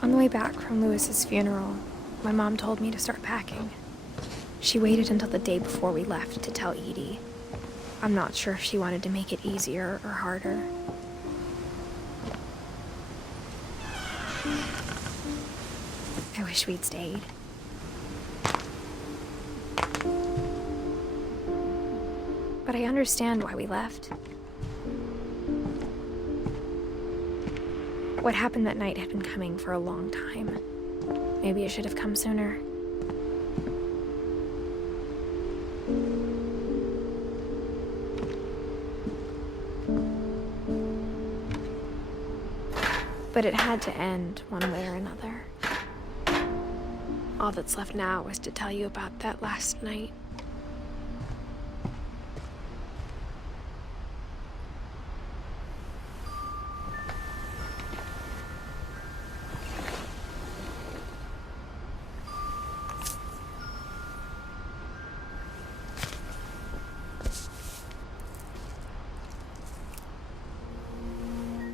On the way back from Lewis's funeral, my mom told me to start packing. She waited until the day before we left to tell Edie. I'm not sure if she wanted to make it easier or harder. I wish we'd stayed. But I understand why we left. What happened that night had been coming for a long time. Maybe it should have come sooner. But it had to end one way or another. All that's left now is to tell you about that last night.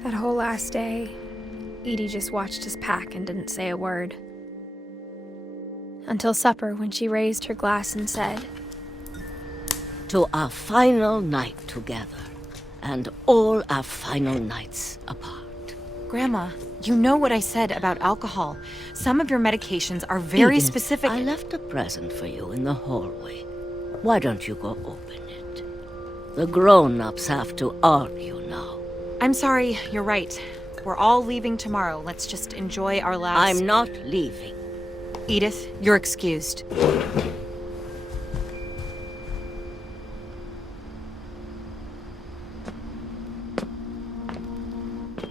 That whole last day, Edie just watched us pack and didn't say a word. Until supper, when she raised her glass and said, "To our final night together, and all our final nights apart." Grandma, you know what I said about alcohol. Some of your medications are very Edith, specific. I left a present for you in the hallway. Why don't you go open it? The grown-ups have to argue now. I'm sorry, you're right. We're all leaving tomorrow. Let's just enjoy our last... I'm not leaving. Edith, you're excused.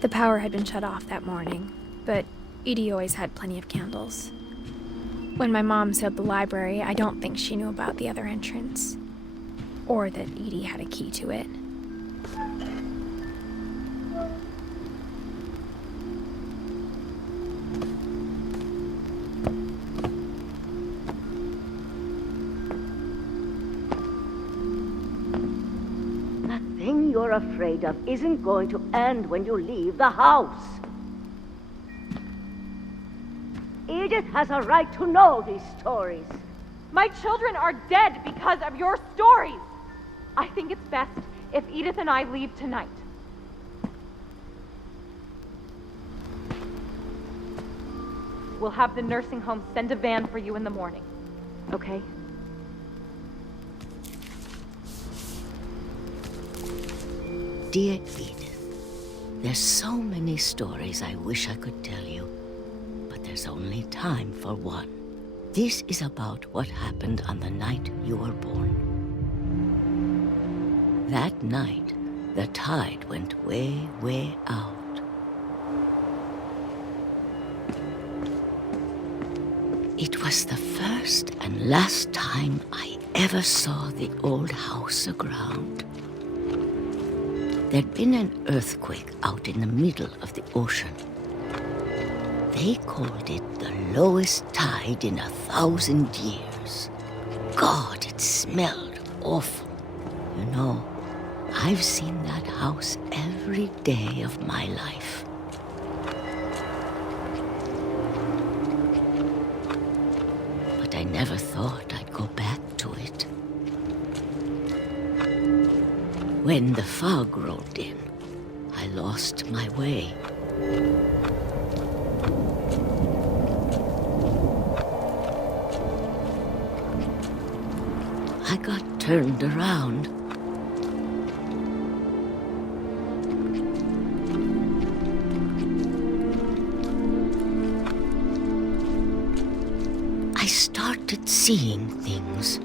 The power had been shut off that morning, but Edie always had plenty of candles. When my mom sealed the library, I don't think she knew about the other entrance, or that Edie had a key to it. The thing you're afraid of isn't going to end when you leave the house. Edith has a right to know these stories. My children are dead because of your stories. I think it's best if Edith and I leave tonight. We'll have the nursing home send a van for you in the morning, okay? Dear Edith, there's so many stories I wish I could tell you, but there's only time for one. This is about what happened on the night you were born. That night, the tide went way, way out. It was the first and last time I ever saw the old house aground. There'd been an earthquake out in the middle of the ocean. They called it the lowest tide in 1,000 years. God, it smelled awful. You know, I've seen that house every day of my life. But I never thought I'd go back to it. When the fog rolled in, I lost my way. I got turned around. I started seeing things.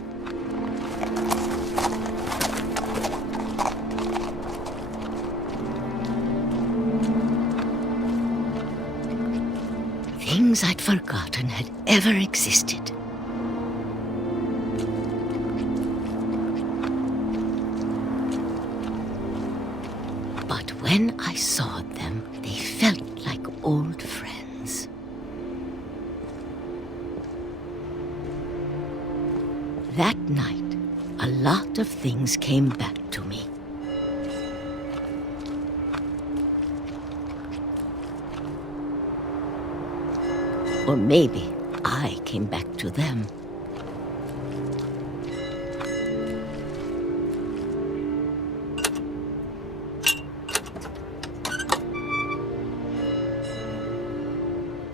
Things I'd forgotten had ever existed. But when I saw them, they felt like old friends. That night, a lot of things came back to me. Or maybe I came back to them.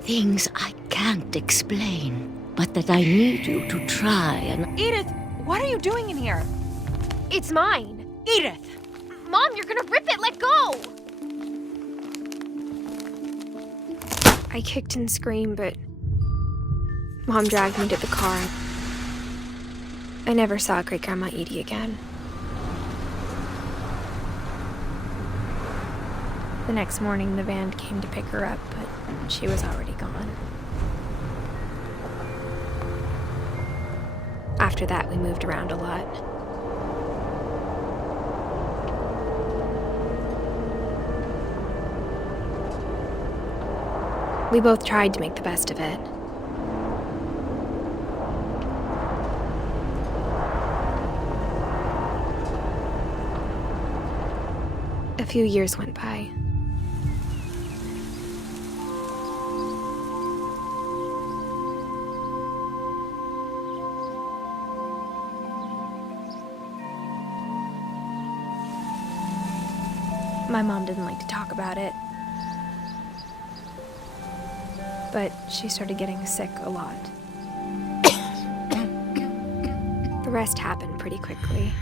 Things I can't explain, but that I need you to try and... Edith, what are you doing in here? It's mine. Edith! Mom, you're gonna rip it! Let go! I kicked and screamed, but Mom dragged me to the car. I never saw Great-Grandma Edie again. The next morning, the van came to pick her up, but she was already gone. After that, we moved around a lot. We both tried to make the best of it. A few years went by. My mom didn't like to talk about it. But she started getting sick a lot. The rest happened pretty quickly.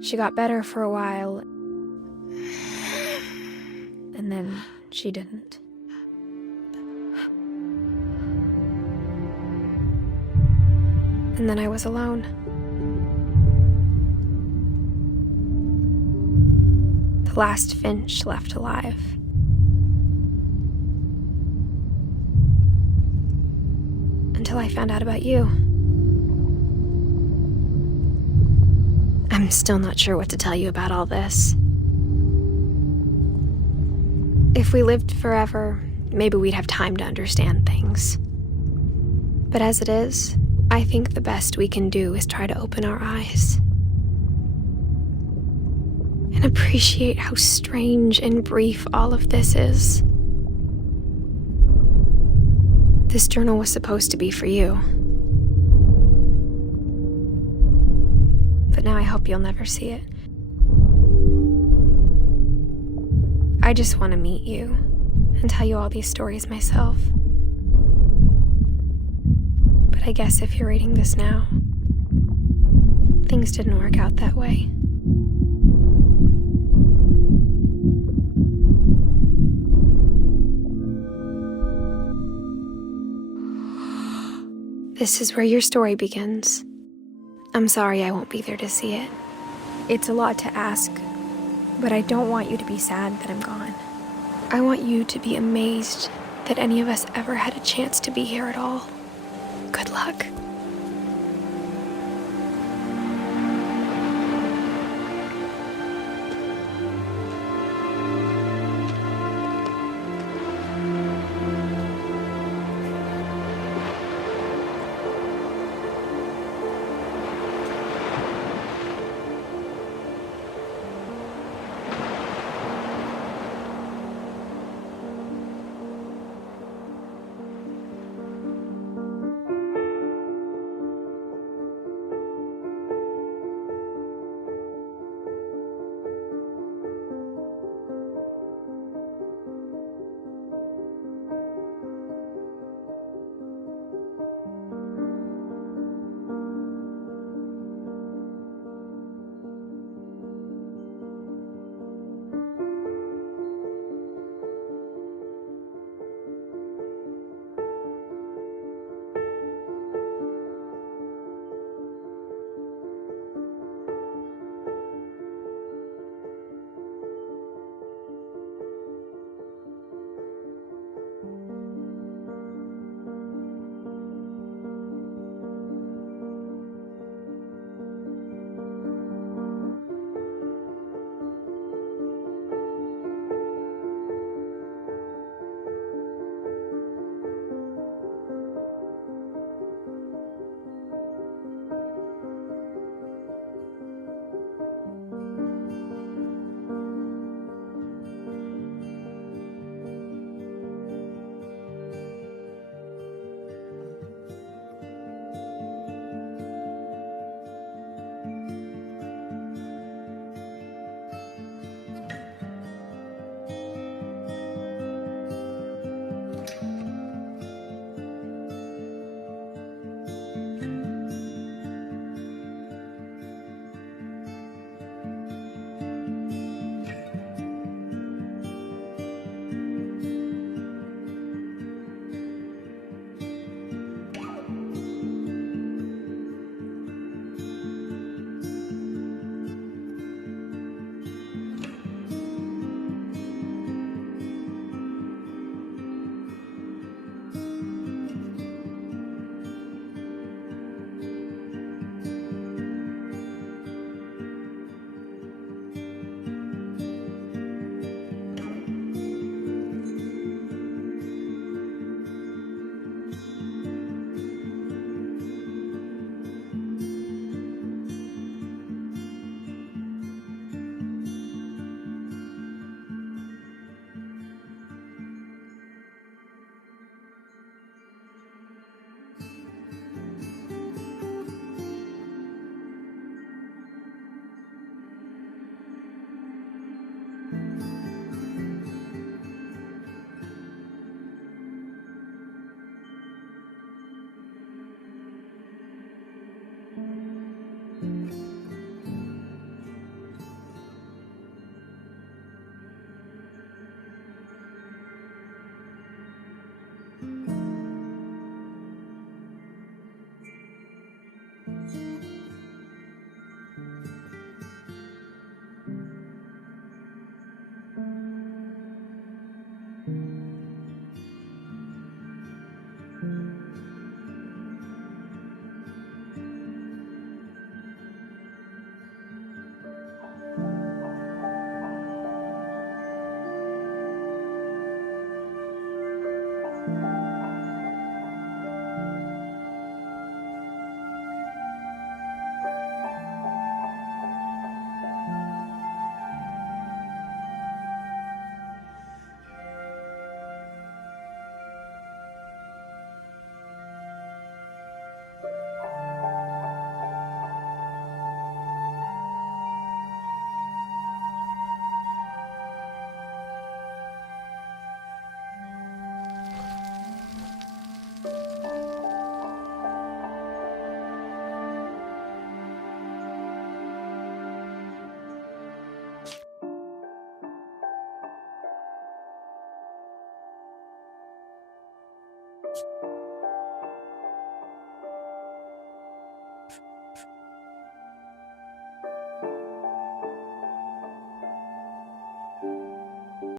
She got better for a while, and then she didn't. And then I was alone. The last Finch left alive. Until I found out about you. I'm still not sure what to tell you about all this. If we lived forever, maybe we'd have time to understand things. But as it is, I think the best we can do is try to open our eyes. And appreciate how strange and brief all of this is. This journal was supposed to be for you. But now I hope you'll never see it. I just want to meet you and tell you all these stories myself. But I guess if you're reading this now, things didn't work out that way. This is where your story begins. I'm sorry I won't be there to see it. It's a lot to ask, but I don't want you to be sad that I'm gone. I want you to be amazed that any of us ever had a chance to be here at all. Good luck.